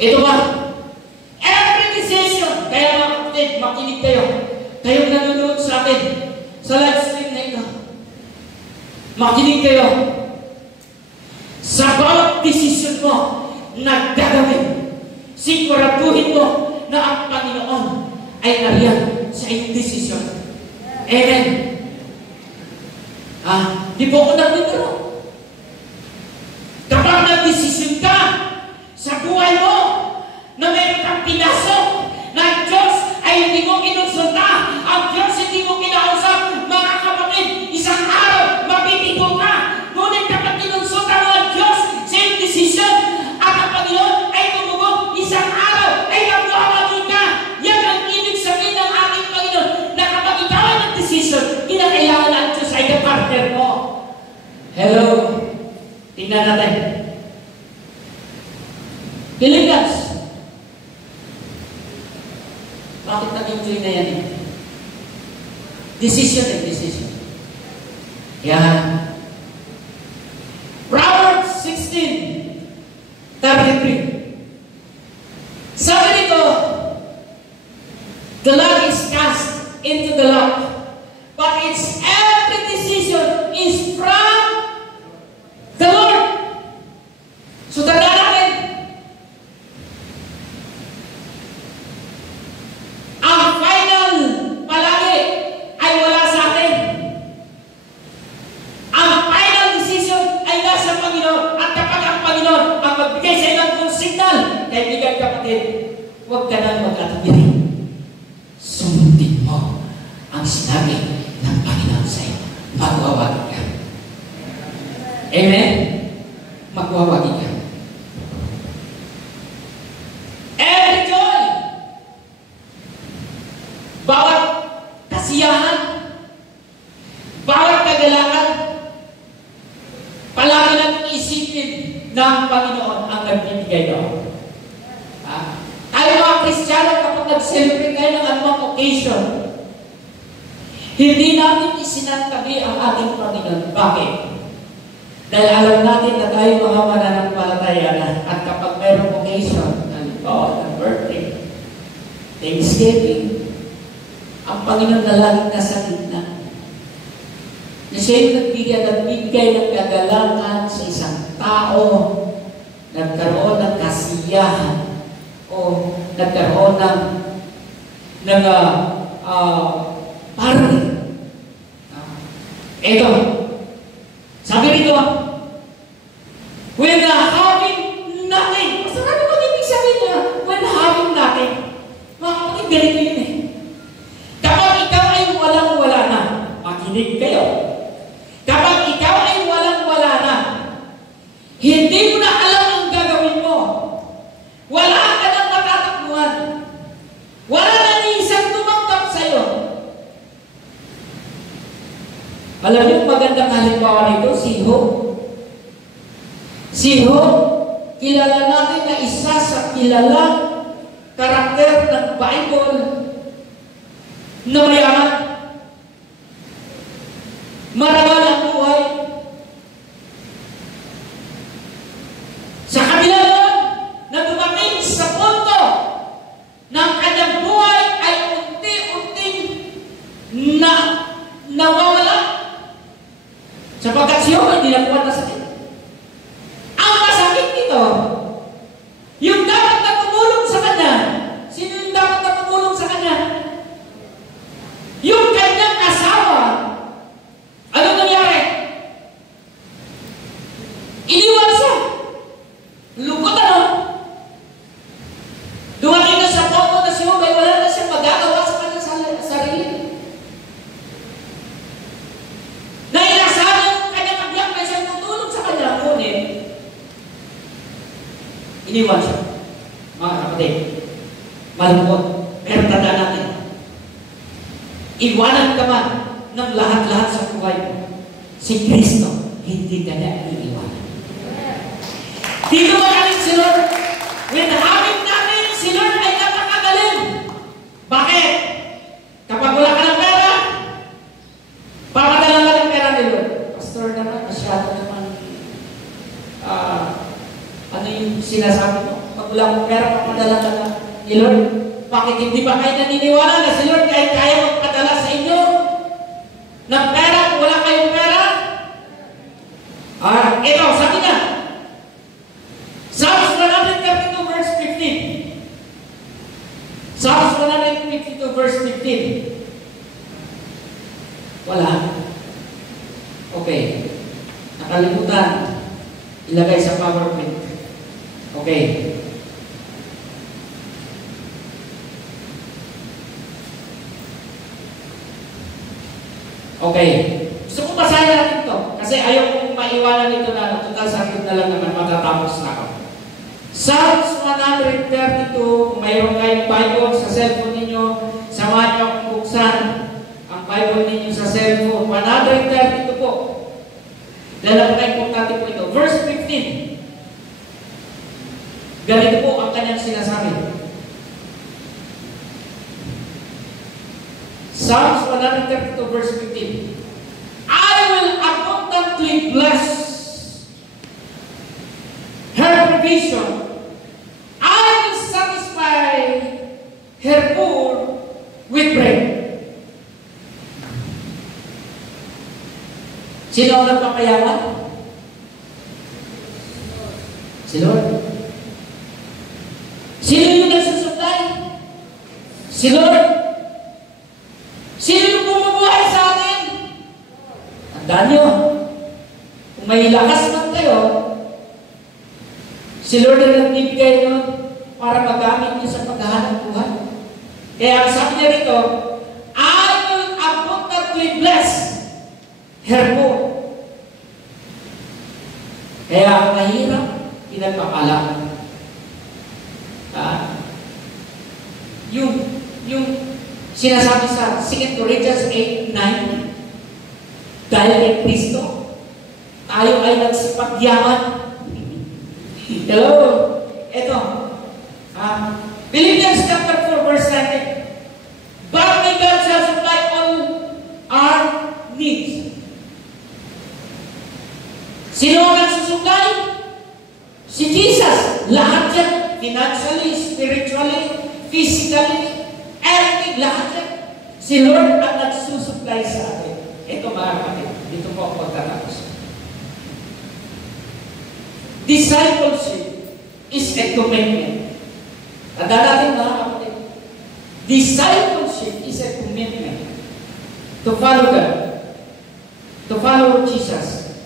Ito ba? Every decision, kaya mga kapatid, makinig kayo. Kayong nanonood sa atin, sa live stream na ito. Makinig kayo. Sa bawat decision mo na gagawin, siguraduhin mo na ang Panginoon ay nariyan sa iyong decision. Amen. Di po ako nagbibiro. Kapag nag-decision ka sa buhay mo na meron kang pinasok na ang Diyos ay hindi mo kinonsulta, ang Diyos hindi mo kinausap, mga kapatid, isang araw mabibito ka. Ngunit kapag kinonsulta mo ang Diyos sa iyong decision at ang Panginoon ay tumugong, isang araw ay magwawagi ka. Yan ang ibig sabihin ng ating Panginoon na kapag ikaw ay nag-decision, kinakailangan ang Diyos ay ka-partner mo. Hello? Tingnan natin. Pilipinas. Bakit nag-enjoy na yan? Decision and decision. Yan. Proverbs 16:33. Sabi nito, the lot is cast into the lot, but its every decision is from the Lord. So tandaan natin, ang final palagi ay wala sa atin. Ang final decision ay nasa Panginoon. At kapag ang Panginoon ang magbigay sa iyo ng signal, kaibigan kapatid, huwag ka nang mag-atubili. Sundin mo ang sinabi ng Panginoon sa iyo. Magwawagi ka. Amen? Magwawagi ka. Every joy, bawat kasiyahan, bawat kagalakan, palagi natin isipin na ang Panginoon ang nagbibigay doon. Tayo mga Kristiyano, kapag nag-celebrate kayo ng anumang occasion, hindi natin isinantabi ang ating Panginoon. Bakit? Dahil alam natin na tayo mga mananampalataya na at kapag mayroong occasion, ng birthday, Thanksgiving, ang Panginoon na laging nasa gitna. Na siya yung nagbigay ng kagalakan sa isang tao, nagkaroon ng kasiyahan, o nagkaroon ng party. Ito, sabi rito, when having nothing, masarap mo ibig sabihin niya, when having nothing, mga kapatid, ganito yun eh. Kapag ikaw ay walang-wala na, makinig kayo. Kapag ikaw ay walang-wala na, hindi mo na alam ang gagawin mo. Wala ka nang matatakbuhan. Wala na ni isang tumanggap sa'yo. Alam niyo, magandang halimbawa nito, si Job. Si Job, kilala natin na isa sa kilalang karakter ng Bible na mayaman. Maragal ang buhay. Sa kabila doon, na dumating sa punto ng kanyang buhay ay unti-unting nawawala. Sapagkat siya ay dinapuan na sakit. Ang masakit nito, yung dapat na tumulong sa kanya, sino yung dapat na tumulong sa kanya? Yung kanyang asawa. Anong nangyari? Iniwan siya. Lungkot ano? Dumating na sa punto na siya, may wala na siya magagawa sa kanyang sarili. Nailasahan yung kanyang agyak na siya tutulong sa kanya. Ngunit, iniwan siya. Mga kapatid, malungkot. Pero tanda natin, iwanan ka man ng lahat-lahat sa buhay mo. Si Kristo, hindi ka na iiwanan. Dito magaling si Lord. When having natin, si Lord ay napakagaling. Bakit? Kapag wala ka ng pera, papadala ka ng pera ni Lord. Pastor naman, masyado naman, ano yung sinasabi mo? Pag wala mong pera, papadala ka na ni Lord. Bakit hindi ba kayo naniniwala na si Lord kahit kaya magpadala sa inyo ng pera kung wala kayong pera? Ito, sabi niya, Psalms 132 verse 15. Psalms 152 verse 15. Wala. Okay. Nakalimutan. Ilagay sa PowerPoint. Okay. Okay. Gusto kong basahin natin ito. Kasi ayaw kong maiwanan ito na total sakit na lang naman matatapos na ako. Psalms 132, kung mayroon kayong Bible sa cellphone ninyo, samahan niyo akong buksan ang Bible ninyo sa cellphone. 132 po. Lalapag-importante po ito. Verse 15. Ganito po ang kanyang sinasabi. Psalms 132 verse 15. I will abundantly bless her provision. I will satisfy her poor with bread. Sino ang nagpapayaman? Si Lord. Sino yung nagsusupply? Si Lord. Sino yung bumubuhay sa atin? Tandaan nyo, kung may lakas man kayo, si Lord ang nagbibigay nun para magamit nyo sa paghahanap buhay. Kaya ang sabi niya rito, I will abundantly bless her poor. Kaya ang mahirap, pinagpapala. Yung sinasabi sa 2 Corinthians 8:9, dahil kay Kristo, tayo ay nagsipagyaman. Hello? Ito. Philippians chapter 4 verse 19. But may God shall supply all our needs. Sino ang nagsusupply? Si Jesus. Lahat yan. Financially, spiritually, physically, everything, lahat yan. Si Lord ang nagsusupply sa atin. Ito mga kapatid. Dito po ako pagtatapos. Discipleship is a commitment. Tanda natin mga kapatid. Discipleship is a commitment to follow God, to follow Jesus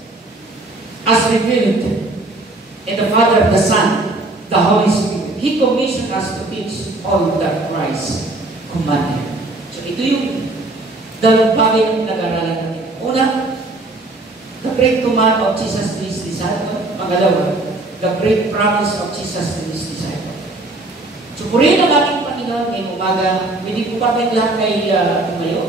as revealed in the Father, the Son, the Holy Spirit. He commissioned us to teach all that Christ commanded. So ito yung dalawang bagay ng nag-aralan natin. Una, the great command of Jesus to His disciple. Pangalawa, the great promise of Jesus to His disciple. So purihin ang ating Panginoon ngayong umaga. Hindi po pa tayo lahat kay tumayo.